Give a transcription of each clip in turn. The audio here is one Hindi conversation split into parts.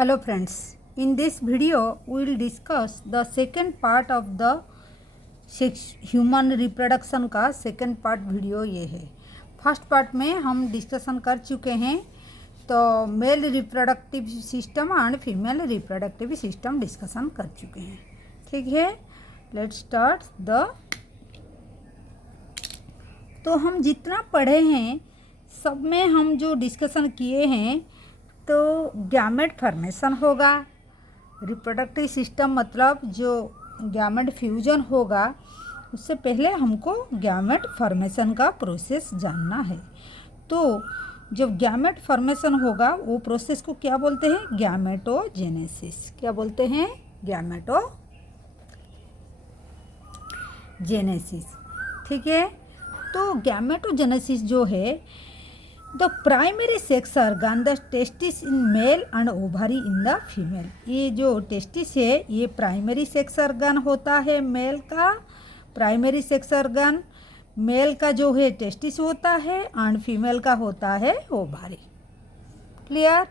Hello friends, in this video we will discuss the second part of the human reproduction का सेकंड पार्ट वीडियो ये है। फर्स्ट पार्ट में हम डिस्कशन कर चुके हैं तो male reproductive system and female reproductive system discussion कर चुके हैं। ठीक है, लेट्स स्टार्ट द। तो हम जितना पढ़े हैं सब में हम जो डिस्कशन किए हैं तो गैमेट फॉर्मेशन होगा। रिप्रोडक्टिव सिस्टम मतलब जो गैमेट फ्यूजन होगा उससे पहले हमको गैमेट फॉर्मेशन का प्रोसेस जानना है। तो जब गैमेट फॉर्मेशन होगा वो प्रोसेस को क्या बोलते हैं? गैमेटोजेनेसिस। क्या बोलते हैं? गैमेटोजेनेसिस। ठीक है, तो गैमेटोजेनेसिस जो है the primary sex organ the testis in male and ovary in the female. ये जो टेस्टिस है ये प्राइमरी सेक्स ऑर्गन होता है मेल का। प्राइमरी सेक्स ऑर्गन मेल का जो है टेस्टिस होता है एंड फीमेल का होता है ओवरी। क्लियर?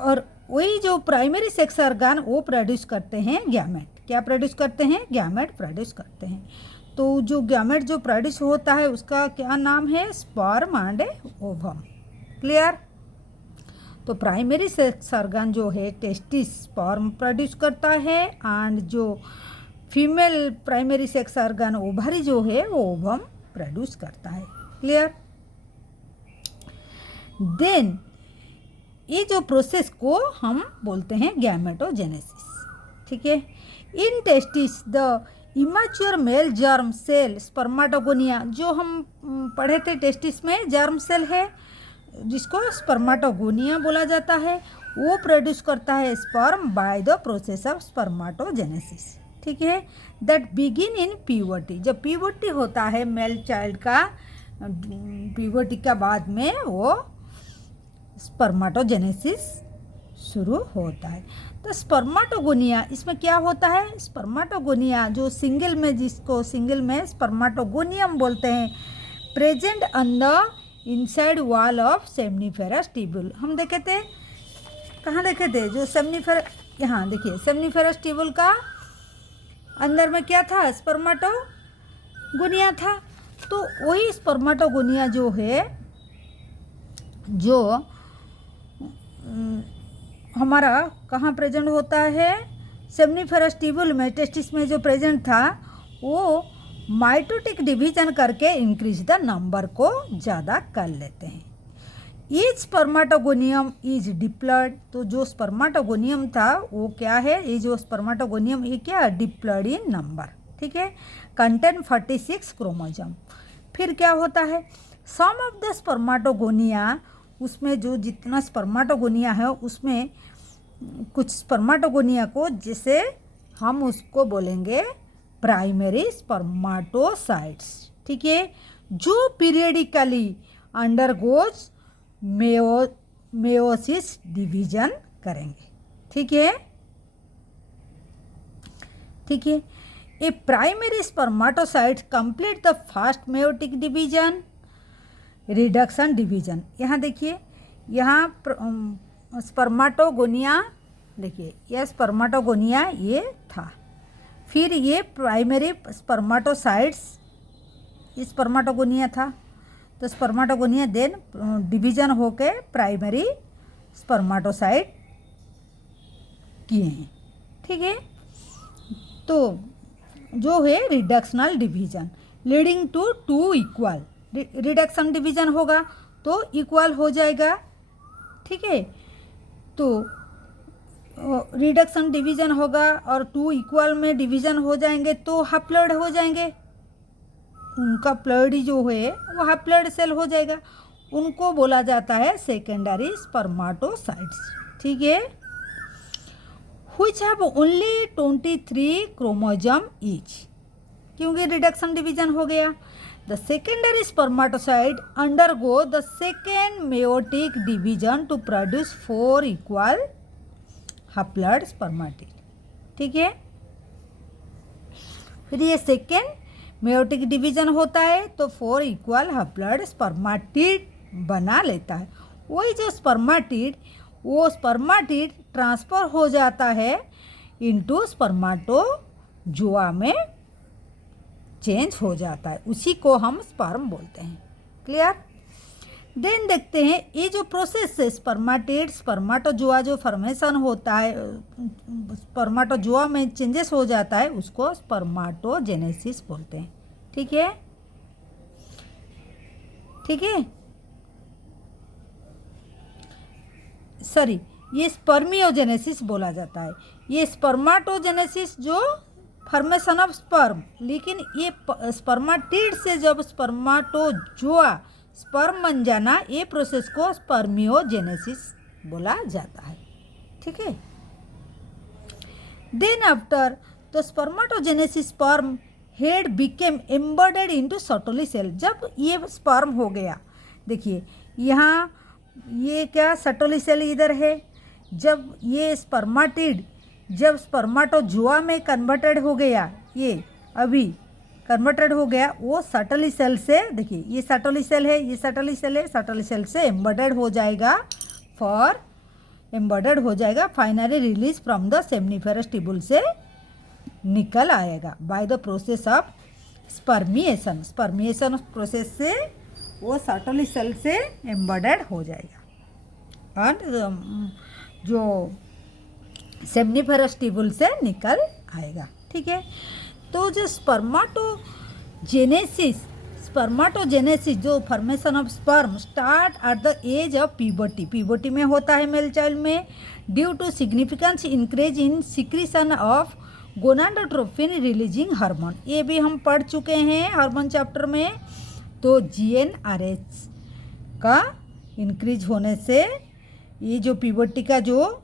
और वही जो प्राइमरी सेक्स ऑर्गन वो प्रोड्यूस करते हैं गैमेट। क्या प्रोड्यूस करते हैं? गैमेट प्रोड्यूस करते हैं। तो जो गैमेट जो प्रोड्यूस होता है उसका क्या नाम है? Sperm and ovum. क्लियर? तो प्राइमरी सेक्स ऑर्गन जो है टेस्टिस स्पर्म प्रोड्यूस करता है एंड जो female primary sex organ ovary जो है वो ओवम प्रोड्यूस करता है। क्लियर? देन ये जो प्रोसेस को हम बोलते हैं गैमेटोजेनेसिस। ठीक है, in testis the immature male germ cell spermatogonia, जो हम पढ़े थे टेस्टिस में जर्म सेल है जिसको स्पर्माटोगोनिया बोला जाता है, वो प्रोड्यूस करता है sperm by the process of spermatogenesis. ठीक है, दैट बिगिन इन प्यूबर्टी। जब प्यूबर्टी होता है मेल चाइल्ड का, प्यूबर्टी का बाद में वो स्पर्माटोजेनेसिस शुरू होता है। तो स्पर्माटोगोनिया इसमें क्या होता है? स्पर्माटोगोनिया जो सिंगल में, जिसको सिंगल में स्पर्माटोगोनियम बोलते हैं, present on the inside wall of seminiferous tubule. हम देखे थे, कहाँ देखे थे? जो सेमनीफेरस, यहाँ देखिए सेमनीफेरस ट्यूब्यूल का अंदर में क्या था? स्पर्माटोगोनिया था। तो वही स्पर्माटोगोनिया जो है जो हमारा कहाँ प्रेजेंट होता है? सेमनीफेरस ट्यूब्यूल में, टेस्टिस में जो प्रेजेंट था वो माइटोटिक डिवीजन करके इंक्रीज द नंबर को ज़्यादा कर लेते हैं। Each spermatogonium is diploid. तो जो स्पर्माटोगोनियम था वो क्या है? ये जो स्पर्माटोगोनियम ये क्या? डिप्लॉयड इन नंबर। ठीक है, कंटेन 46 क्रोमोसोम। फिर क्या होता है? सम ऑफ द स्पर्माटोगोनिया, उसमें जो जितना स्पर्माटोगोनिया है उसमें कुछ स्पर्माटोगोनिया को, जैसे हम उसको बोलेंगे प्राइमरी स्पर्माटोसाइट्स। ठीक है, जो पीरियडिकली अंडरगोज मेयोसिस डिवीजन करेंगे। ठीक है, ठीक है। A primary spermatocytes complete the first meiotic division, reduction division. यहाँ देखिए, यहाँ स्पर्माटोगोनिया, देखिए यह स्पर्माटोगोनिया ये था, फिर ये प्राइमरी स्पर्माटोसाइट्स, ये स्पर्माटोगोनिया था, तो स्पर्माटोगोनिया देन डिवीजन होके प्राइमरी स्पर्माटोसाइट किए हैं। ठीक है, तो जो है reductional division leading to two equal, reduction division होगा तो इक्वल हो जाएगा। ठीक है, तो रिडक्शन डिवीजन होगा और टू इक्वल में डिवीजन हो जाएंगे तो हैप्लॉइड हो जाएंगे। उनका प्लॉइड जो है वो हैप्लॉइड सेल हो जाएगा, उनको बोला जाता है सेकेंडरी स्पर्माटोसाइट्स। ठीक है, which have only 23 chromosome each, क्योंकि रिडक्शन डिवीजन हो गया। The secondary spermatocyte undergo the second meiotic division to produce 4 equal haploid spermatid। ठीक है, फिर ये सेकेंड मेयोटिक डिवीजन होता है तो 4 इक्वल हैप्लॉइड स्पर्माटिड बना लेता है। वही जो स्पर्माटिड वो स्पर्माटिड ट्रांसफ़र हो जाता है इनटू स्पर्माटोजोआ में चेंज हो जाता है, उसी को हम स्पर्म बोलते हैं। क्लियर। देन देखते हैं ये जो प्रोसेस है स्पर्माटिड स्पर्माटोजोआ जो फॉर्मेशन होता है, स्पर्माटोजोआ में चेंजेस हो जाता है, उसको स्पर्माटोजेनेसिस बोलते हैं। ठीक है, ठीक है, सॉरी, ये स्पर्मियोजेनेसिस बोला जाता है। ये स्पर्माटोजेनेसिस जो फॉर्मेशन ऑफ स्पर्म, लेकिन ये स्पर्माटिड से जब स्पर्माटोजोआ स्पर्म बन जाना, ये प्रोसेस को स्पर्मियोजेनेसिस बोला जाता है। ठीक है। Then after the spermatogenesis sperm head became embedded into Sertoli cell. जब ये स्पर्म हो गया, देखिए यहाँ ये क्या सटोली सेल इधर है, जब ये स्पर्माटिड जब स्पर्माटोजोआ में कन्वर्टेड हो गया, ये अभी कन्वर्टेड हो गया, वो सटली सेल से, देखिए ये सटली सेल है, ये सटली सेल है, सटली सेल से एम्बेडेड हो जाएगा, एम्बेडेड हो जाएगा, finally release from the seminiferous tubule से निकल आएगा bye the process of spermiation. Spermiation process से वो सटली सेल से एम्बेडेड हो जाएगा और जो सेमनीफेरस ट्यूबुल से निकल आएगा। ठीक है। तो जो स्पर्माटोजेनेसिस जो formation of sperm start at the age of puberty, puberty में होता है मेल चाइल्ड में, due to significance increase in secretion of gonadotropin releasing hormone. ये भी हम पढ़ चुके हैं हार्मोन चैप्टर में। तो GnRH का इंक्रीज होने से ये जो प्यूबर्टी का जो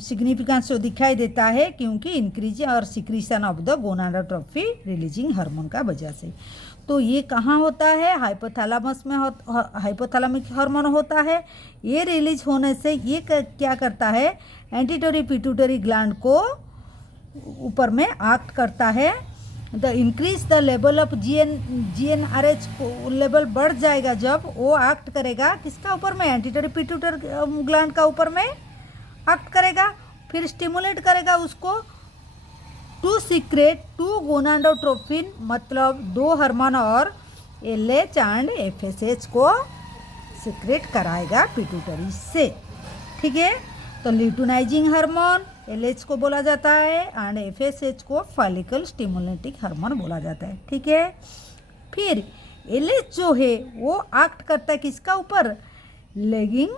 सिग्निफिकेंस जो दिखाई देता है, क्योंकि इंक्रीज और secretion of the gonadotropin releasing hormone का वजह से। तो ये कहाँ होता है? हाइपोथैलेमस में हाइपोथैलेमिक हार्मोन होता है। ये रिलीज होने से ये क्या करता है, एंटीटोरी पिट्यूटरी ग्लैंड को ऊपर में एक्ट करता है। The increase the level of GnRH को लेवल बढ़ जाएगा जब वो एक्ट करेगा किसका ऊपर में, एंटीटोरी पिट्यूटरी ग्लैंड का ऊपर में एक्ट करेगा, फिर स्टिमुलेट करेगा उसको टू सीक्रेट टू गोनाडोट्रोपिन, मतलब 2 हार्मोन और LH एंड FSH को सीक्रेट कराएगा पिट्यूटरी से। ठीक है। तो ल्यूटिनाइजिंग हार्मोन LH को बोला जाता है एंड FSH को फॉलिकल स्टिमुलेटिंग हार्मोन बोला जाता है। ठीक है। फिर LH जो है वो एक्ट करता है किसका ऊपर, लेडिंग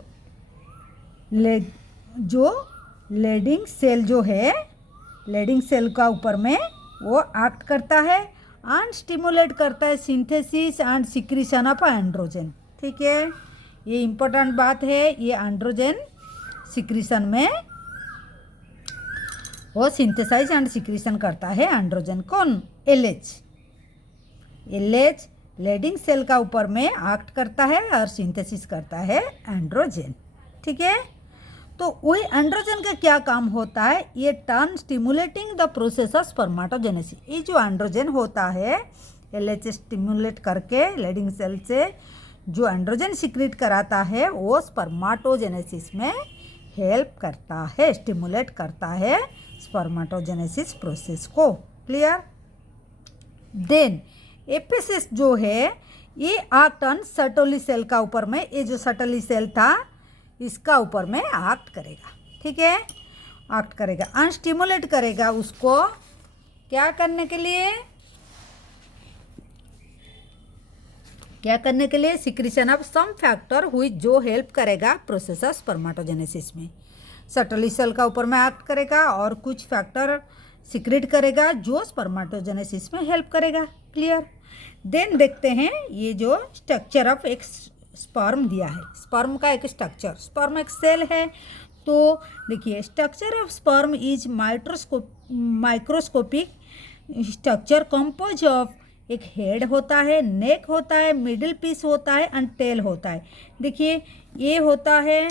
सेल जो है, लेडिंग सेल का ऊपर में वो एक्ट करता है एंड स्टिमुलेट करता है synthesis and secretion of androgen. ठीक है। ये इम्पोर्टेंट बात है, ये एंड्रोजन सिक्रीशन में वो सिंथेसाइज एंड सिक्रीशन करता है एंड्रोजन। कौन? LH लेडिंग सेल का ऊपर में एक्ट करता है और सिंथेसिस करता है एंड्रोजन। ठीक है। तो वही एंड्रोजन का क्या काम होता है, ये turn stimulating the process of spermatogenesis. ये जो एंड्रोजन होता है LH स्टिमुलेट करके लेडिंग सेल से जो एंड्रोजन सिक्रीट कराता है वो स्पर्माटोजेनेसिस में हेल्प करता है, स्टिमुलेट करता है स्पर्माटोजेनेसिस प्रोसेस को। क्लियर। देन FSH जो है ये एक्ट ऑन सटोली सेल का ऊपर में, ये जो सटोली सेल था इसका ऊपर में एक्ट करेगा। ठीक है। एक्ट करेगा एंड स्टिमुलेट करेगा उसको क्या करने के लिए, सिक्रीशन ऑफ सम फैक्टर हुई जो हेल्प करेगा प्रोसेस ऑफ स्पर्माटोजेनेसिस में। सटली सेल का ऊपर में एक्ट करेगा और कुछ फैक्टर सिक्रेट करेगा जो स्पर्माटोजेनेसिस में हेल्प करेगा। क्लियर। देन देखते हैं ये जो स्ट्रक्चर ऑफ एक स्पर्म दिया है, स्पर्म का एक स्ट्रक्चर, स्पर्म एक सेल है। तो देखिए structure of sperm is microscopic structure compose of एक हेड होता है, नेक होता है, मिडिल पीस होता है एंड टेल होता है। देखिए ये होता है,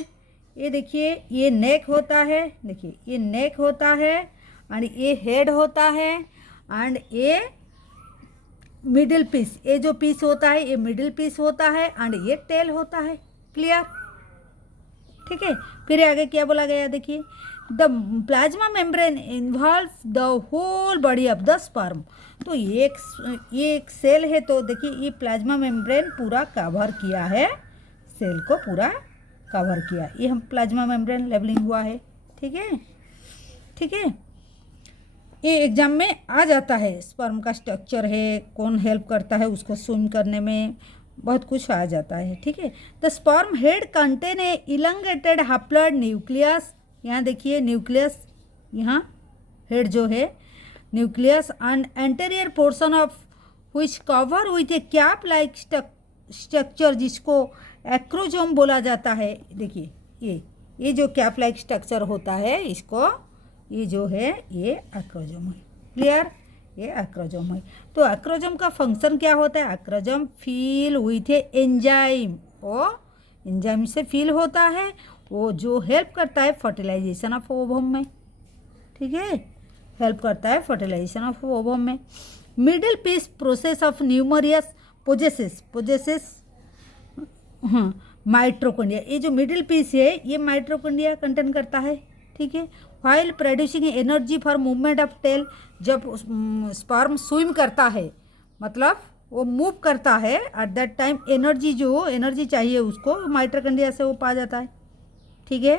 ये देखिए ये नेक होता है, देखिए ये नेक होता है एंड ये हेड होता है एंड ये मिडिल पीस, ये जो पीस होता है ये मिडिल पीस होता है एंड ये टेल होता है। क्लियर। ठीक है, फिर आगे क्या बोला गया देखिए, the plasma membrane involve the whole body of the sperm. तो ये एक सेल है, तो देखिए ये प्लाज्मा मेम्ब्रेन पूरा कवर किया है, सेल को पूरा कवर किया, ये हम प्लाज्मा मेम्ब्रेन लेबलिंग हुआ है। ठीक है, ठीक है, ये एग्जाम में आ जाता है, स्पर्म का स्ट्रक्चर है, कौन हेल्प करता है उसको स्विम करने में, बहुत कुछ आ जाता है। ठीक है, the sperm head contain a elongated haploid nucleus, यहाँ देखिए न्यूक्लियस, यहाँ हेड जो है nucleus, and anterior portion of which cover with a cap like structure जिसको एक्रोजोम बोला जाता है। देखिए ये जो कैप लाइक स्ट्रक्चर होता है इसको, ये जो है ये एक्रोजोम है। क्लियर, ये एक्रोजोम है। तो एक्रोजोम का फंक्शन क्या होता है, acrosome feel with A enzyme, वो एंजाइम से फील होता है, वो जो हेल्प करता है फर्टिलाइजेशन ऑफ ओवम में। ठीक है, हेल्प करता है फर्टिलाइजेशन ऑफ ओवम में। Middle peace process of numerous possesses mitochondria, ये जो मिडिल पीस है ये माइट्रोकॉन्ड्रिया कंटेन करता है। ठीक है, while producing energy for movement of tail, जब स्पर्म स्विम करता है मतलब वो मूव करता है, एट दैट टाइम एनर्जी चाहिए उसको, माइट्रोकॉन्ड्रिया से वो पा जाता है। ठीक है,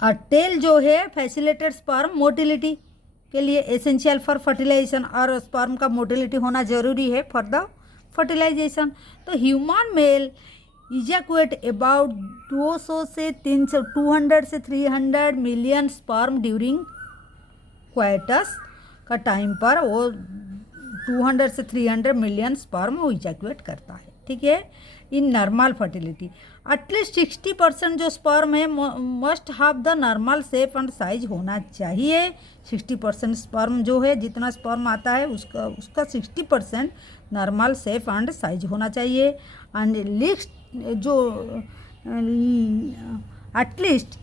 और टेल जो है फैसिलिटेट स्पर्म मोटिलिटी के लिए एसेंशियल फॉर फर्टिलाइजेशन, और स्पर्म का मोटिलिटी होना जरूरी है फॉर द फर्टिलाइजेशन। तो ह्यूमन मेल इजैकुएट अबाउट 200 से 300 मिलियन स्पर्म ड्यूरिंग क्वाइटस का टाइम पर वो 200 से 300 मिलियन स्पर्म वो इजैकुएट करता है। ठीक है, इन नॉर्मल फर्टिलिटी एटलीस्ट 60% जो स्पर्म है must have the normal shape and size होना चाहिए। 60% स्पर्म जो है, जितना स्पर्म आता है उसका 60% नॉर्मल शेप एंड साइज होना चाहिए। एंड लिस्ट जो एटलीस्ट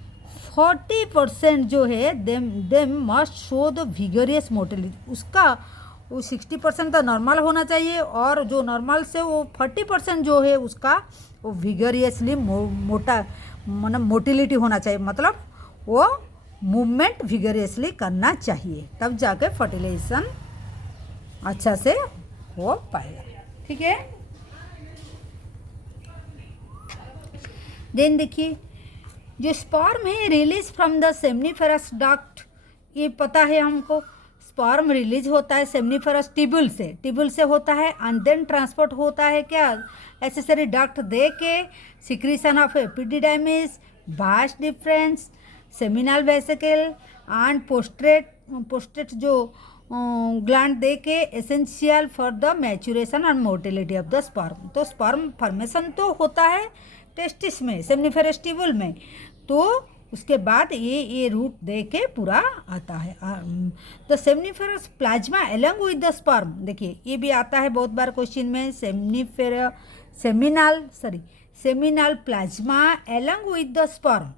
40% जो है them must show the vigorous motility, उसका वो 60% तो नॉर्मल होना चाहिए, और जो नॉर्मल से वो 40% जो है उसका वो विगरियसली मोटा मतलब मोटिलिटी होना चाहिए, मतलब वो मूवमेंट विगरियसली करना चाहिए, तब जाके फर्टिलाइजेशन अच्छा से हो पाएगा। ठीक है, देन देखिए जो स्पर्म है release from the seminiferous duct, ये पता है हमको, स्पर्म रिलीज होता है सेमनीफेरस टिब्यूल से होता है, एंड देन ट्रांसपोर्ट होता है क्या एसेसरी डक्ट दे के, secretion of epididymis, vas deferens, seminal vesicle and पोस्ट्रेट जो ग्लैंड दे के, essential for the maturation and motility of the sperm. तो स्पर्म फॉर्मेशन तो होता है टेस्टिस में, सेमनीफेरस टिब्यूल में, तो उसके बाद ये रूट दे के पूरा आता है। The seminiferous plasma along with the sperm, देखिए ये भी आता है बहुत बार क्वेश्चन में, seminal plasma along with the sperm,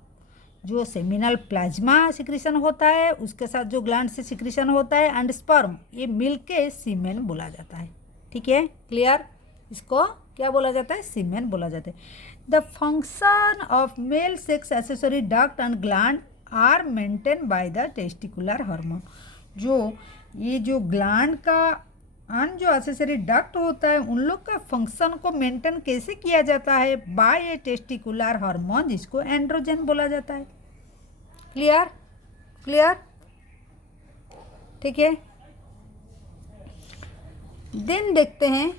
जो सेमिनल प्लाज्मा सिक्रीशन होता है उसके साथ जो ग्लैंड से सिक्रीशन होता है एंड स्पर्म, ये मिलके सीमेन बोला जाता है। ठीक है, क्लियर, इसको क्या बोला जाता है, सीमेन बोला जाता है। The function of male sex accessory duct and gland are maintain by the testicular hormone, ये जो ग्लैंड का एंड जो एक्सेसरी डक्ट होता है उन लोग का फंक्शन को मेंटेन कैसे किया जाता है, बाय ए टेस्टिकुलर हार्मोन जिसको एंड्रोजन बोला जाता है। क्लियर, ठीक है। देन देखते हैं,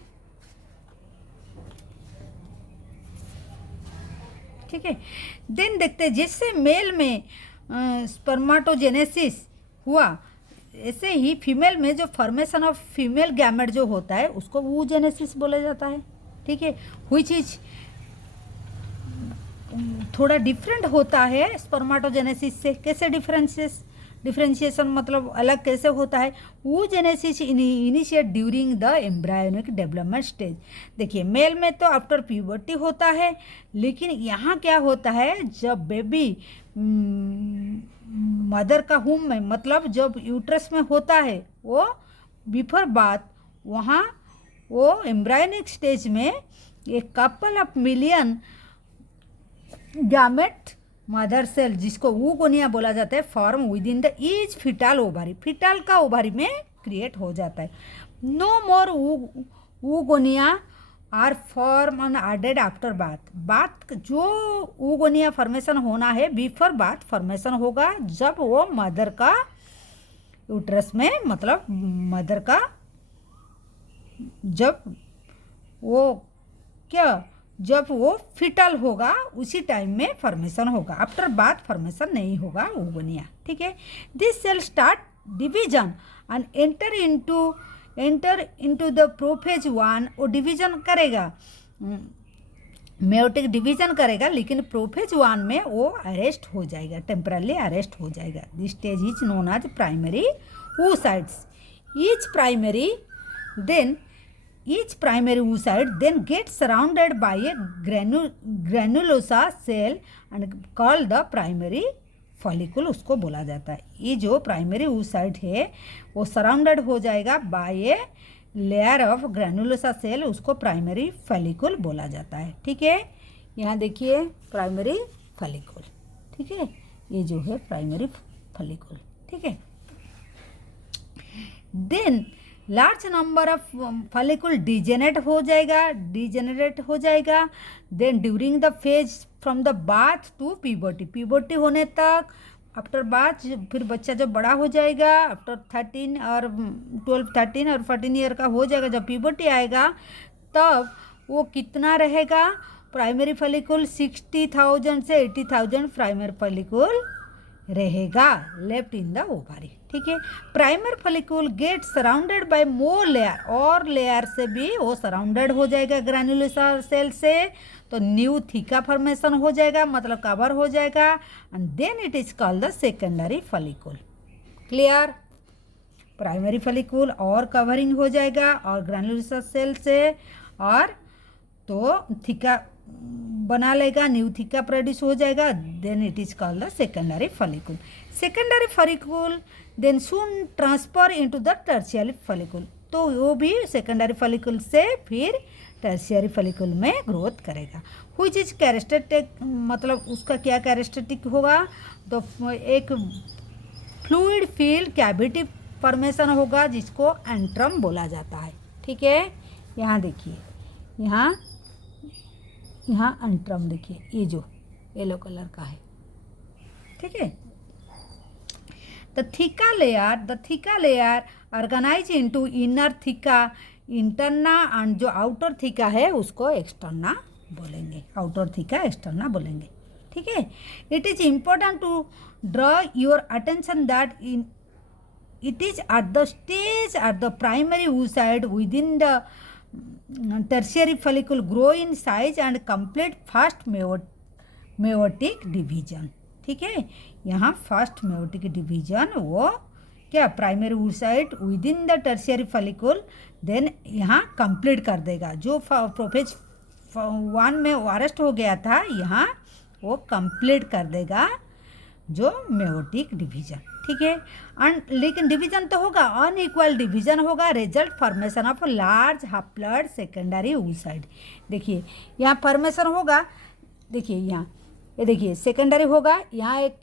ठीक है, देन देखते हैं जैसे मेल में स्पर्माटोजेनेसिस हुआ, ऐसे ही फीमेल में जो फॉर्मेशन ऑफ फीमेल गैमेट जो होता है उसको वूजेनेसिस बोला जाता है। ठीक है, हुई चीज थोड़ा डिफरेंट होता है स्पर्माटोजेनेसिस से, कैसे डिफरेंशिएशन मतलब अलग कैसे होता है, oogenesis initiate during the embryonic development stage. देखिए मेल में तो आफ्टर प्यूबर्टी होता है, लेकिन यहाँ क्या होता है, जब बेबी मदर का होम में मतलब जब यूट्रस में होता है वो बिफोर बात, वहाँ वो एम्ब्रायोनिक स्टेज में एक couple of million gamete mother cell जिसको ऊगोनिया बोला जाता है form within the each fetal ovary, fetal का ओवरी में क्रिएट हो जाता है। No more oogonia are form and added after birth, birth जो ऊगोनिया फॉर्मेशन होना है बिफोर बाथ फॉर्मेशन होगा जब वो मदर का यूट्रस में, मतलब मदर का जब वो क्या, जब वो फिटल होगा उसी टाइम में फॉर्मेशन होगा, आफ्टर बाथ फॉर्मेशन नहीं होगा ऊगोनिया। ठीक है, this cell start division and enter into the prophase 1, वो डिवीजन करेगा, मेयोटिक डिवीजन करेगा, लेकिन प्रोफेज 1 में वो अरेस्ट हो जाएगा, टेम्परली अरेस्ट हो जाएगा। This stage is known as primary oocytes। Each primary oocyte then gets surrounded by a granulosa cell and called the primary follicle, उसको बोला जाता है। ये जो प्राइमरी oocyte है वो सराउंडेड हो जाएगा by a layer of granulosa cell, उसको प्राइमरी फॉलिकल बोला जाता है। ठीक है, यहाँ देखिए प्राइमरी फॉलिकल। ठीक है, ये जो है प्राइमरी फॉलिकल। ठीक है, then large number of follicle degenerate हो जाएगा। Then during the phase from the birth to puberty होने तक, आफ्टर बाथ फिर बच्चा जब बड़ा हो जाएगा, आफ्टर 13 और 14 ईयर का हो जाएगा, जब पीबर्टी आएगा तब वो कितना रहेगा प्राइमरी फॉलिकल, 60,000 से 80,000 प्राइमरी फॉलिकल रहेगा लेफ्ट इन द ओवरी। ठीक है, primary follicle get surrounded by more layer, और लेयर से भी वो सराउंडेड हो जाएगा ग्रैन्युलोसा सेल से, तो न्यू थीका फॉर्मेशन हो जाएगा, मतलब कवर हो जाएगा, and then it is called the secondary follicle. Clear, primary follicle और कवरिंग हो जाएगा और ग्रैन्युलोसा सेल से, और तो थीका बना लेगा, न्यू थीका प्रोड्यूस हो जाएगा, then it is called the secondary follicle. Secondary follicle then soon transfer into the tertiary follicle, तो वो भी सेकेंडरी फॉलिकल से फिर टर्शियरी फॉलिकल में ग्रोथ करेगा। व्हिच इज कैरेक्टरिस्टिक, मतलब उसका क्या कैरेक्टरिस्टिक होगा, तो एक फ्लूइड फील्ड कैविटी फॉर्मेशन होगा जिसको एंट्रम बोला जाता है। ठीक है, यहाँ देखिए, यहाँ एंट्रम देखिए, ये जो येलो कलर का है। ठीक है, the theca layer organize into inner theca, interna, and जो आउटर थीका है उसको एक्सटर्ना बोलेंगे, आउटर थीका एक्सटर्ना बोलेंगे। ठीक है, it is important to draw your attention that it is at the stage at the primary oocyte within the tertiary follicle grow in size and complete fast meiotic division। ठीक है, यहाँ फर्स्ट मेयोटिक डिवीजन वो क्या primary oocyte within the tertiary follicle, then यहाँ कंप्लीट कर देगा। जो प्रोफेज 1 में अरेस्ट हो गया था, यहाँ वो कंप्लीट कर देगा जो मेयोटिक डिवीजन। ठीक है, एंड लेकिन डिवीजन तो होगा, अनइक्वल डिवीजन होगा, result formation of large haploid secondary oocyte। देखिए यहाँ फॉर्मेशन होगा, देखिए यहाँ, ये देखिए सेकेंडरी होगा, यहाँ एक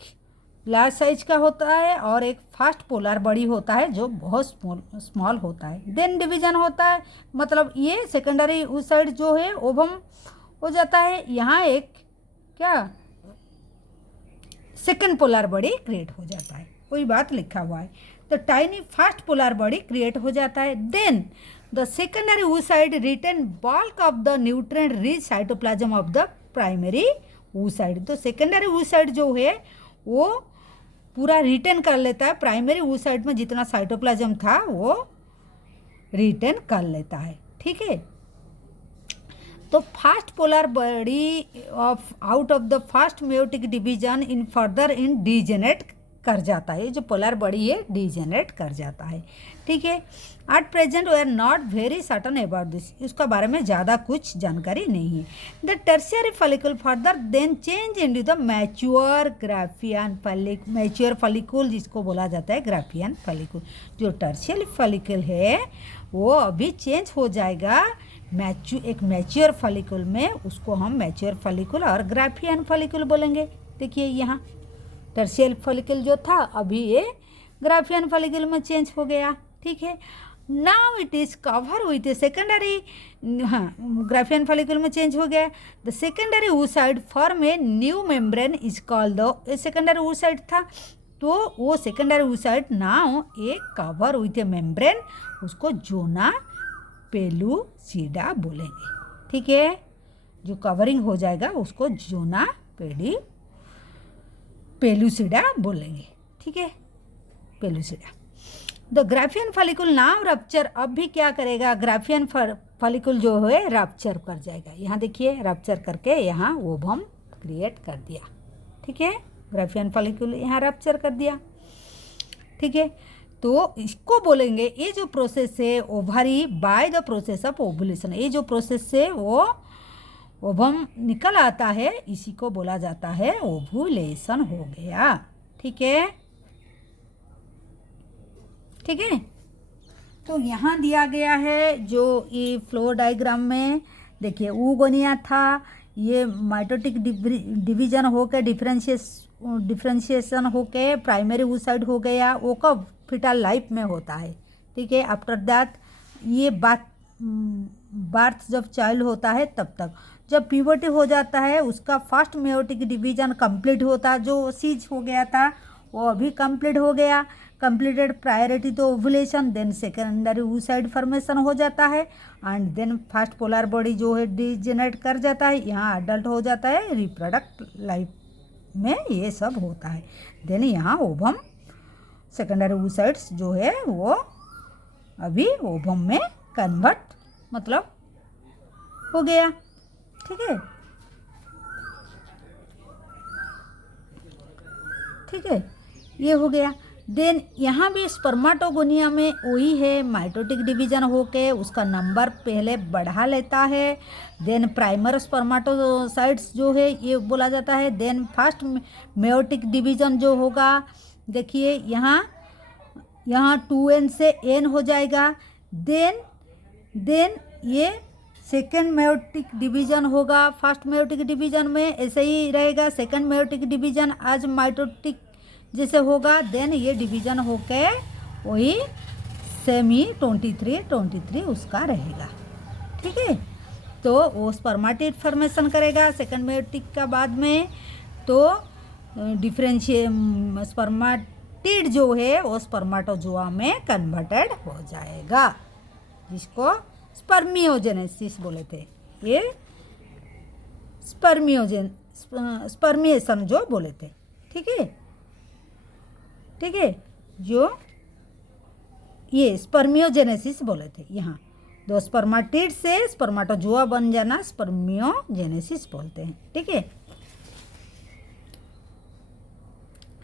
लार्ज साइज का होता है और एक फास्ट पोलर बॉडी होता है जो बहुत स्मॉल होता है। देन डिवीजन होता है, मतलब ये सेकेंडरी oocyte जो है ओवम हो जाता है, यहाँ एक क्या सेकेंड पोलर बॉडी क्रिएट हो जाता है, कोई बात लिखा हुआ है, तो tiny first polar body create हो जाता है। Then the secondary oocyte retain bulk of the nutrient rich cytoplasm of the primary oocyte। तो सेकेंडरी oocyte जो है वो पूरा रिटेन कर लेता है, प्राइमरी oocyte में जितना साइटोप्लाज्म था वो रिटेन कर लेता है। ठीक है, तो fast polar body of out of the fast meiotic division in further in degenerate कर जाता है, जो पोलर बॉडी है डीजेनरेट कर जाता है। ठीक है, at present we are not very certain about this, इसका बारे में ज़्यादा कुछ जानकारी नहीं है। The tertiary follicle further then change into the mature Graafian follicle, mature follicle जिसको बोला जाता है ग्राफियन फॉलिकल। जो टर्शियरी फॉलिकल है वो अभी चेंज हो जाएगा एक मैच्योर फॉलिकल में उसको हम मैच्योर फॉलिकल और ग्राफियन फॉलिकल बोलेंगे। देखिए यहाँ टर्शियल फॉलिकल जो था अभी ये ग्राफियन फॉलिकल में चेंज हो गया। ठीक है, now it is cover with a secondary, हाँ ग्राफियन फॉलिकल में चेंज हो गया। The secondary oocyte form a new membrane is called the, secondary oocyte था तो वो secondary oocyte now A cover with A membrane, उसको जोना पेलुसिडा बोलेंगे। ठीक है, जो कवरिंग हो जाएगा उसको जोना पेलुसिडा बोलेंगे। ठीक है, pellucida. The Graafian follicle now rupture, अब भी क्या करेगा, ग्राफियन फॉलिकल जो है रप्चर कर जाएगा। यहाँ देखिए रप्चर करके यहाँ ओवम क्रिएट कर दिया। ठीक है, ग्राफियन फॉलिकल यहाँ रप्चर कर दिया। ठीक है, तो इसको बोलेंगे ये जो प्रोसेस है ovary bye the process of ovulation, ये जो प्रोसेस से वो ओवम निकल आता है इसी को बोला जाता है ओवुलेशन हो गया। ठीक है, ठीक है, तो यहाँ दिया गया है जो ये फ्लो डायग्राम में देखिए ऊगोनिया था, ये माइटोटिक डिवीजन होकर डिफ्रेंशिएशन होके प्राइमरी oocyte हो गया। वो कब फिटल लाइफ में होता है। ठीक है, आफ्टर दैट ये बर्थ जब चाइल्ड होता है तब तक, जब प्यूबर्टी हो जाता है उसका फर्स्ट मेयोटिक डिवीजन कंप्लीट होता है, जो सीज हो गया था वो अभी कंप्लीट हो गया। कंप्लीटेड प्रायोरिटी तो ovulation, then secondary oocyte formation हो जाता है and then first polar body जो है डिजेनरेट कर जाता है, यहाँ अडल्ट हो जाता है, रिप्रोडक्ट लाइफ में ये सब होता है। देन यहाँ ओवम सेकेंडरी oocytes जो है वो अभी ओवम में कन्वर्ट मतलब हो गया। ठीक है, ठीक है, ये हो गया। देन यहाँ भी स्पर्माटोगोनिया में वही है, माइटोटिक डिवीजन होके उसका नंबर पहले बढ़ा लेता है। देन प्राइमर स्पर्माटोसाइट्स जो है ये बोला जाता है। देन फर्स्ट मेयोटिक डिवीजन जो होगा, देखिए यहाँ 2n से n हो जाएगा। देन ये सेकेंड मेयोटिक डिवीजन होगा। फर्स्ट मेयोटिक डिवीजन में ऐसे ही रहेगा, सेकेंड मेयोटिक डिवीजन आज माइटोटिक जैसे होगा। देन ये डिवीजन होके वही सेम ही 23 उसका रहेगा। ठीक है, तो वो स्पर्माटिड फॉर्मेशन करेगा सेकेंड मेयोटिक का बाद में, तो स्पर्माटिड जो है वो स्पर्माटोजोआ में कन्वर्टेड हो जाएगा, जिसको स्पर्मियोजेनेसिस बोले थे। ये स्पर्मिएशन जो बोले थे। ठीक है, ठीक है, जो ये स्पर्मियोजेनेसिस बोले थे। यहाँ दो स्पर्माटिड से स्पर्माटोजोआ बन जाना स्पर्मियोजेनेसिस बोलते हैं। ठीक है,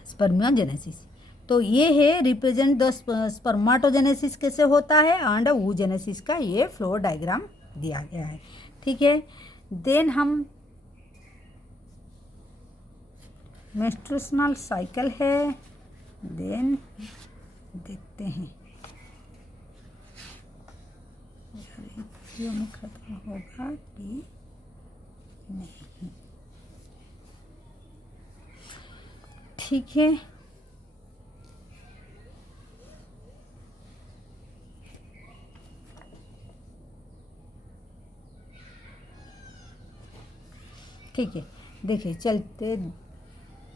स्पर्मियोजेनेसिस। तो ये है रिप्रेजेंट द स्पर्माटोजेनेसिस कैसे होता है एंड oogenesis का ये फ्लो डायग्राम दिया गया है। ठीक है, देन हम मेंस्ट्रुएशनल साइकिल है, देन देखते हैं में खत्म होगा कि नहीं। ठीक है, ठीक है, देखिए चलते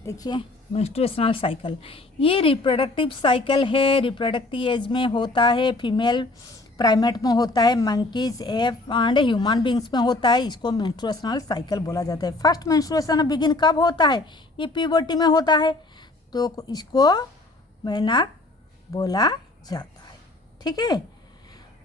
देखिए मेंस्ट्रुएशनल साइकिल ये रिप्रोडक्टिव साइकिल है। रिप्रोडक्टिव एज में होता है, फीमेल प्राइमेट में होता है, monkeys app and human beings में होता है। इसको मेंस्ट्रुएशनल साइकिल बोला जाता है। फर्स्ट मेंस्ट्रुएशन बिगिन कब होता है, ये प्यूबर्टी में होता है, तो इसको मेनार्क बोला जाता है। ठीक है,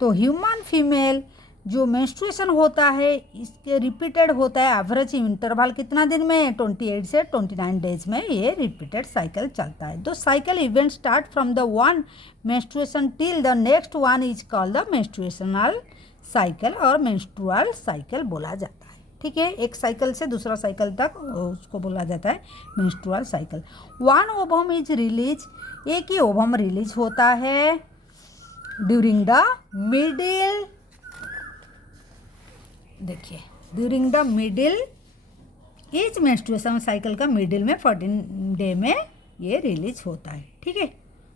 तो ह्यूमन फीमेल जो मेंस्ट्रुएशन होता है इसके रिपीटेड होता है। एवरेज इंटरवल कितना दिन में, 28 से 29 डेज में ये रिपीटेड साइकिल चलता है। तो cycle event start from the one menstruation till the next one is called the menstruational cycle और मेंस्ट्रुअल साइकिल बोला जाता है। ठीक है, एक साइकिल से दूसरा साइकिल तक उसको बोला जाता है menstrual cycle. One ovum is release, एक ही ओवम रिलीज होता है ड्यूरिंग द मिडिल देखिए during the middle each menstruation cycle का मिडिल में 14 डे में ये रिलीज होता है, ठीक है,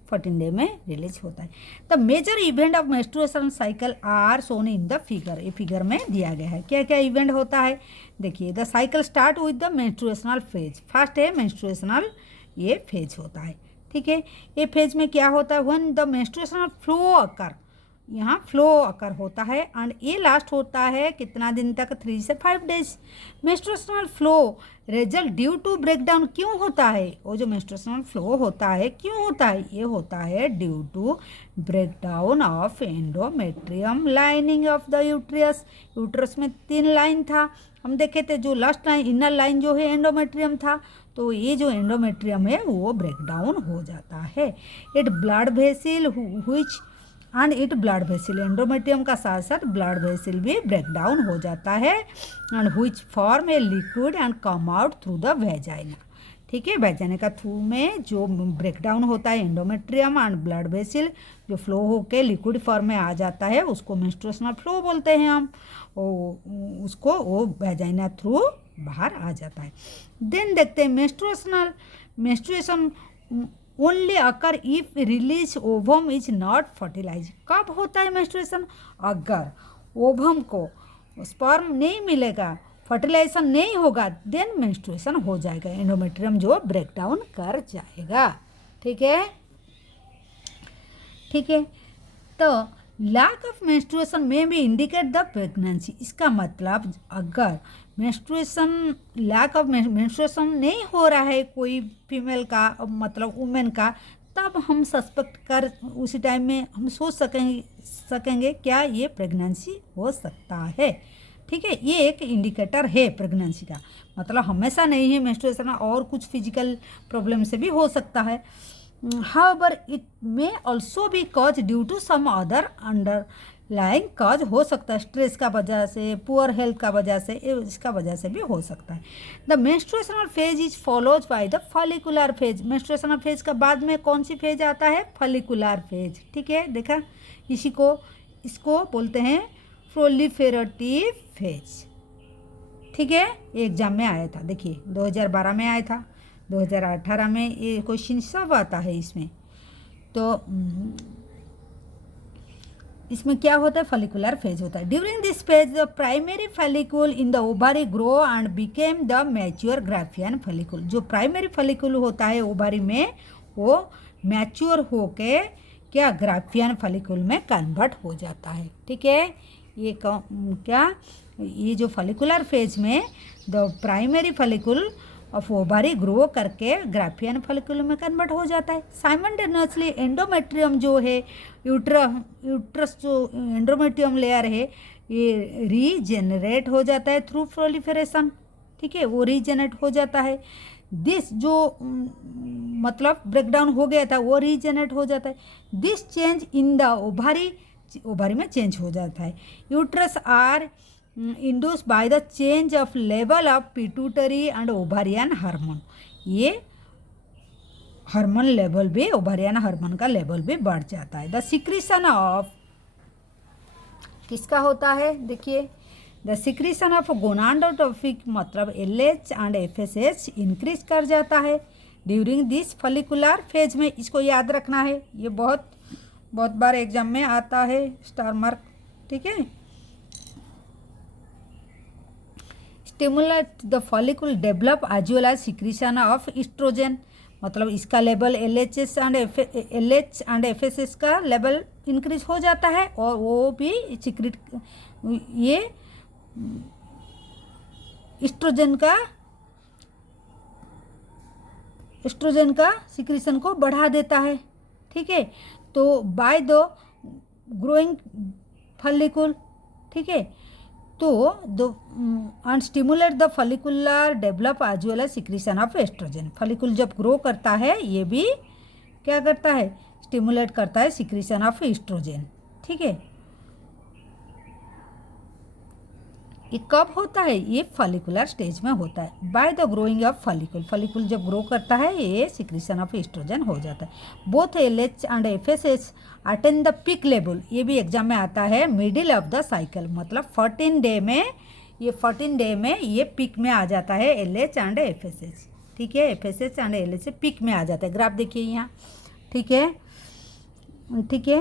14 डे में रिलीज होता है। The major event of menstruation cycle are shown in the figure, ये फिगर में दिया गया है। क्या क्या इवेंट होता है, देखिए the cycle start with the menstruational phase, first है मेंस्ट्रुएशनल ये फेज होता है, ठीक है। ये फेज में क्या होता है, व्हेन द मेंस्ट्रुएशनल फ्लो अकर, यहाँ फ्लो अकर होता है एंड ये लास्ट होता है कितना दिन तक, 3 से 5 days. Menstruational flow result due to breakdown क्यों होता है, वो जो मेंस्ट्रुएशनल फ्लो होता है क्यों होता है, ये होता है due to breakdown of endometrium lining of the uterus. Uterus में 3 लाइन था, हम देखे थे, जो लास्ट लाइन इनर लाइन जो है एंडोमेट्रियम था, तो ये जो एंडोमेट्रियम है वो ब्रेकडाउन हो जाता है। It blood vessel which and it blood vessel, endometrium का साथ साथ ब्लड वेसिल भी ब्रेक डाउन हो जाता है and which form a liquid and come out through the vagina, ठीक है। वेजाइना का थ्रू में जो ब्रेक डाउन होता है एंडोमेट्रियम एंड ब्लड वेसिल जो फ्लो होके लिक्विड फॉर्म में आ जाता है उसको मेंस्ट्रुएशनल फ्लो बोलते हैं हम, उसको वो वेजाइना थ्रू बाहर आ जाता है। देन देखते हैं menstruation only occur if release ovum is not fertilize. कब होता है मेंस्ट्रुएशन, अगर ओवम को स्पर्म नहीं मिलेगा, फर्टिलाइजेशन नहीं होगा, देन मेंस्ट्रुएशन हो जाएगा, एंडोमेट्रियम जो ब्रेक डाउन कर जाएगा, ठीक है, ठीक है। तो लैक ऑफ मेंस्ट्रुएशन में भी इंडिकेट द प्रेगनेंसी, इसका मतलब अगर मेंस्ट्रुएशन लैक ऑफ मेंस्ट्रुएशन नहीं हो रहा है कोई फीमेल का, मतलब वुमेन का, तब हम सस्पेक्ट कर उसी टाइम में हम सोच सकेंगे क्या ये प्रेगनेंसी हो सकता है, ठीक है। ये एक इंडिकेटर है प्रेगनेंसी का, मतलब हमेशा नहीं है मेंस्ट्रुएशन, और कुछ फिजिकल प्रॉब्लम से भी हो सकता है। However, it may also be caused due to some other underlying cause, हो सकता है स्ट्रेस का वजह से, पुअर हेल्थ का वजह से, इसका वजह से भी हो सकता है। The menstruational phase is follows by the follicular phase, menstruational phase का बाद में कौन सी फेज आता है, फॉलिकुलर फेज, ठीक है। देखा, इसको बोलते हैं प्रोलिफेरेटिव फेज, ठीक है। एग्जाम में आया था, देखिए 2012 में आया था, 2018 में ये क्वेश्चन सब आता है इसमें। तो इसमें क्या होता है, फॉलिकुलर फेज होता है। During this phase the primary follicle in the ovary grow and became the mature Graafian follicle, जो प्राइमरी फॉलिकल होता है ओवरी में वो मैच्योर होके क्या ग्राफियन फॉलिकल में कन्वर्ट हो जाता है, ठीक है। ये जो फॉलिकुलर फेज में the primary follicle of ovary grow करके ग्राफियन फॉलिकुलर में कन्वर्ट हो जाता है। साइमल्टेनियसली एंडोमेट्रियम जो है, यूट्रस जो एंडोमेट्रियम लेयर है ये रीजेनरेट हो जाता है थ्रू प्रोलिफरेशन, ठीक है, वो रीजेनरेट हो जाता है। दिस जो मतलब ब्रेकडाउन हो गया था वो रीजेनरेट हो जाता है। This change in the ovary में चेंज हो जाता है। Uterus are induce by the change of level of pituitary and ovarian hormone, ये हार्मोन लेवल भी, ओवारियन हार्मोन का लेवल भी बढ़ जाता है। द सिक्रीशन ऑफ किसका होता है, देखिए द सिक्रीशन ऑफ गोनाडोट्रोपिक मतलब LH एंड FSH इंक्रीज कर जाता है ड्यूरिंग दिस फॉलिकुलर फेज में, इसको याद रखना है, ये बहुत बार एग्जाम में आता है स्टार मार्क, ठीक है। Stimulate the follicle develop as well as secretion of estrogen, मतलब इसका लेवल LH एंड FSH का लेवल इंक्रीज हो जाता है और वो भी सिक्रीट, ये एस्ट्रोजन का सिक्रीशन को बढ़ा देता है, ठीक है। तो बाय द ग्रोइंग फॉलिकल, ठीक है, तो and stimulate the follicular develop as well as secretion of estrogen, follicle जब ग्रो करता है ये भी क्या करता है, स्टिमुलेट करता है सिक्रीशन ऑफ एस्ट्रोजन, ठीक है। ये कब होता है, ये फॉलिकुलर स्टेज में होता है। By the growing of follicle जब ग्रो करता है ये सिक्रीशन ऑफ एस्ट्रोजन हो जाता है। Both LH and FSH attain the peak level, ये भी एग्जाम में आता है मिडिल ऑफ द साइकिल, मतलब 14 डे में ये 14 डे में ये पिक में आ जाता है LH एंड FSH, ठीक है। FSH एंड LH पिक में आ जाता है। ग्राफ देखिए यहाँ, ठीक है, ठीक है,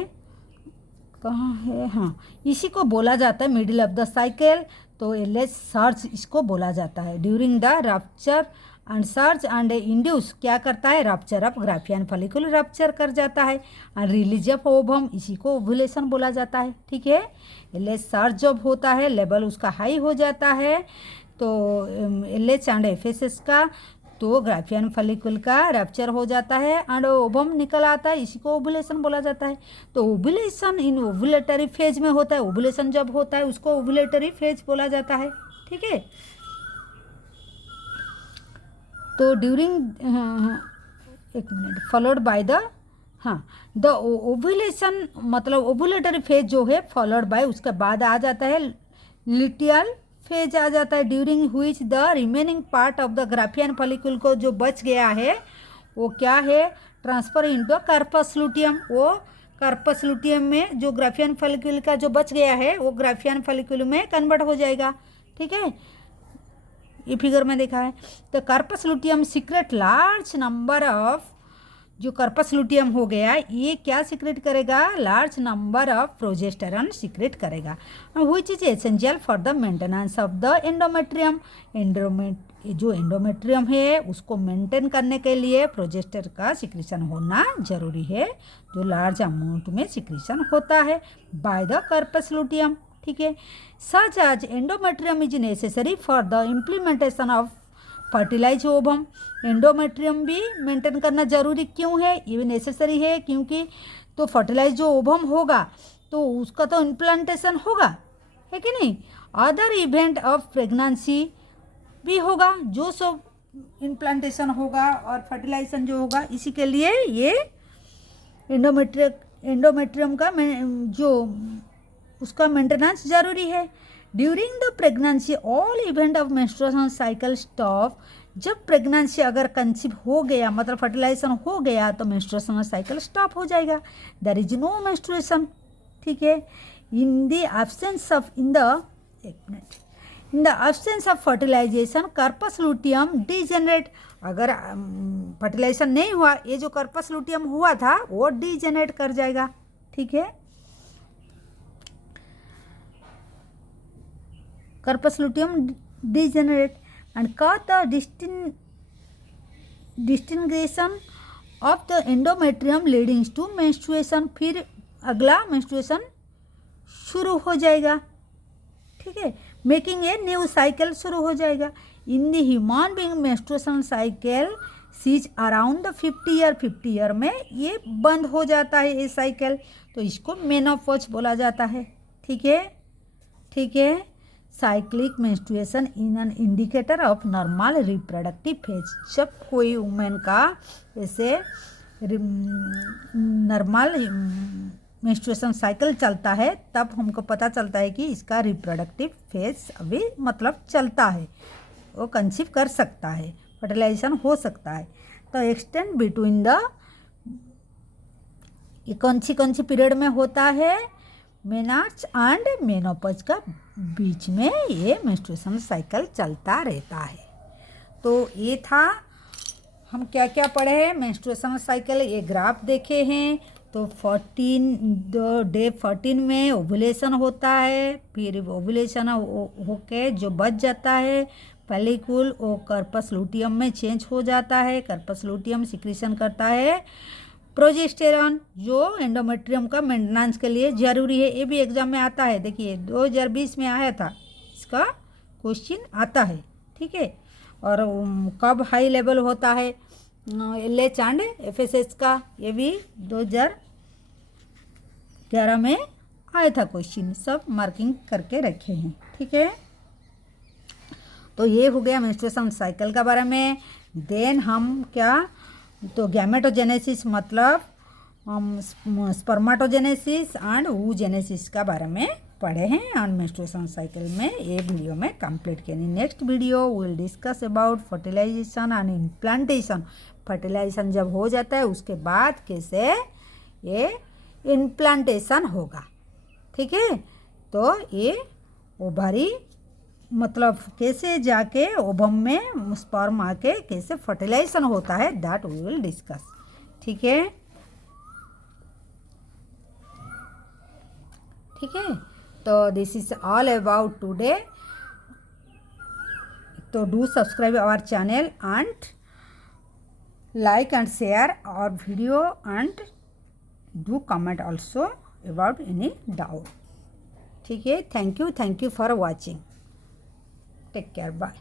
कहाँ है, हाँ, इसी को बोला जाता है मिडिल ऑफ द साइकिल। तो LH सर्च इसको बोला जाता है। During the rupture and search and induce क्या करता है, rupture of Graafian follicle rupture कर जाता है। एंड रिलीज ऑफ ओवम, इसी को ओव्यूलेशन बोला जाता है, ठीक है। LH सर्च जब होता है, लेवल उसका हाई हो जाता है, तो LH एंड FSH का, तो ग्राफियन फॉलिकल का रप्चर हो जाता है एंड ओवम निकल आता है, इसी को ओव्यूलेशन बोला जाता है। तो ओव्यूलेशन इन ओव्यूलेटरी फेज में होता है। ओव्यूलेशन जब होता है उसको ओव्यूलेटरी फेज बोला जाता है, ठीक है। तो ड्यूरिंग एक मिनट, फॉलोड बाय द, हाँ, द ओव्यूलेशन मतलब ओव्यूलेटरी फेज जो है फॉलोड बाय, उसके बाद आ जाता है लिटियल फेज आ जाता है, during which the remaining part of the Graafian follicle को जो बच गया है वो क्या है, ट्रांसफर इनटू कार्पस लुटियम। वो कार्पस लुटियम में जो ग्राफियन फॉलिकल का जो बच गया है वो ग्राफियन फॉलिकल में कन्वर्ट हो जाएगा, ठीक है। ये फिगर में देखा है। तो corpus luteum secrete large number of, जो कार्पस लुटियम हो गया ये क्या सीक्रेट करेगा, large number of progesterone secrete करेगा, which is essential for the maintenance of the endometrium. जो एंडोमेट्रियम है उसको मेंटेन करने के लिए प्रोजेस्टर का सिक्रीशन होना जरूरी है, जो लार्ज अमाउंट में सिक्रीशन होता है बाय द कार्पस लुटियम, ठीक है। Such as endometrium is necessary for the implementation of fertilize ovum. Endometrium भी मेंटेन करना जरूरी क्यों है, ये भी नेसेसरी है क्योंकि तो फर्टिलाइज जो ओवम होगा तो उसका तो इम्प्लांटेशन होगा, है कि नहीं। अदर इवेंट ऑफ प्रेगनेंसी भी होगा, जो सब इम्प्लांटेशन होगा और फर्टिलाइजेशन जो होगा, इसी के लिए ये एंडोमेट्रियम का जो उसका मेंटेनेंस जरूरी है। During the pregnancy all event of menstruation cycle stop. जब प्रेगनेंसी अगर कंसीव हो गया मतलब फर्टिलाइजेशन हो गया तो मेंस्ट्रुएशन साइकिल स्टॉप हो जाएगा, देयर इज नो मेंस्ट्रुएशन, ठीक है। In the absence of in the absence of fertilization corpus luteum degenerate. अगर फर्टिलाइजेशन नहीं हुआ, ये जो कार्पस लुटियम हुआ था वो डीजेनरेट कर जाएगा, ठीक है। Corpus luteum degenerate and cause the disintegration of the endometrium leading to menstruation। फिर अगला menstruation शुरू हो जाएगा, ठीक है, मेकिंग ए न्यू साइकिल शुरू हो जाएगा। In the human being menstruation cycle cease around the 50 year में ये बंद हो जाता है ये साइकिल, तो इसको मेनोपॉज बोला जाता है, ठीक है, ठीक है। Cyclic menstruation in an indicator of normal reproductive phase. जब कोई वुमेन का ऐसे नॉर्मल मेंस्ट्रुएशन साइकिल चलता है तब हमको पता चलता है कि इसका रिप्रोडक्टिव फेज अभी मतलब चलता है, वो कंसीव कर सकता है, फर्टिलाइजेशन हो सकता है। तो एक्सटेंड बिटवीन द, ये कौन सी पीरियड में होता है, मेनार्च एंड मेनोपॉज का बीच में ये मेंस्ट्रुएशन साइकिल चलता रहता है। तो ये था, हम क्या क्या पढ़े हैं मेंस्ट्रुएशन साइकिल, ये ग्राफ देखे हैं। तो 14 में ओव्यूलेशन होता है, फिर ओव्यूलेशन होके जो बच जाता है फॉलिकल वो कार्पस लुटियम में चेंज हो जाता है। कार्पस लुटियम सिक्रीशन करता है प्रोजेस्टेरॉन जो एंडोमेट्रियम का मेंटेनेंस के लिए ज़रूरी है। ये भी एग्जाम में आता है, देखिए 2020 में आया था, इसका क्वेश्चन आता है, ठीक है। और कब हाई लेवल होता है LH एंड FSH का, ये भी 2011 में आया था क्वेश्चन, सब मार्किंग करके रखे हैं, ठीक है। तो ये हो गया मेंस्ट्रुएशन साइकिल का बारे में। देन हम क्या, तो गैमेटोजेनेसिस मतलब स्पर्माटोजेनेसिस एंड oogenesis का बारे में पढ़े हैं और मेंस्ट्रुएशन साइकिल में ये वीडियो में कंप्लीट किए। Next video will discuss about fertilization and implantation. Fertilization जब हो जाता है उसके बाद कैसे ये इम्प्लांटेशन होगा, ठीक है। तो ये ओवरी मतलब कैसे जाके ओवम में स्पर्म आके कैसे फर्टिलाइजेशन होता है, दैट वी विल डिस्कस। ठीक है, ठीक है। तो this is all about today. तो do subscribe our channel and like and share our video and do comment also about any doubt। ठीक है, thank you for watching, take care, bye.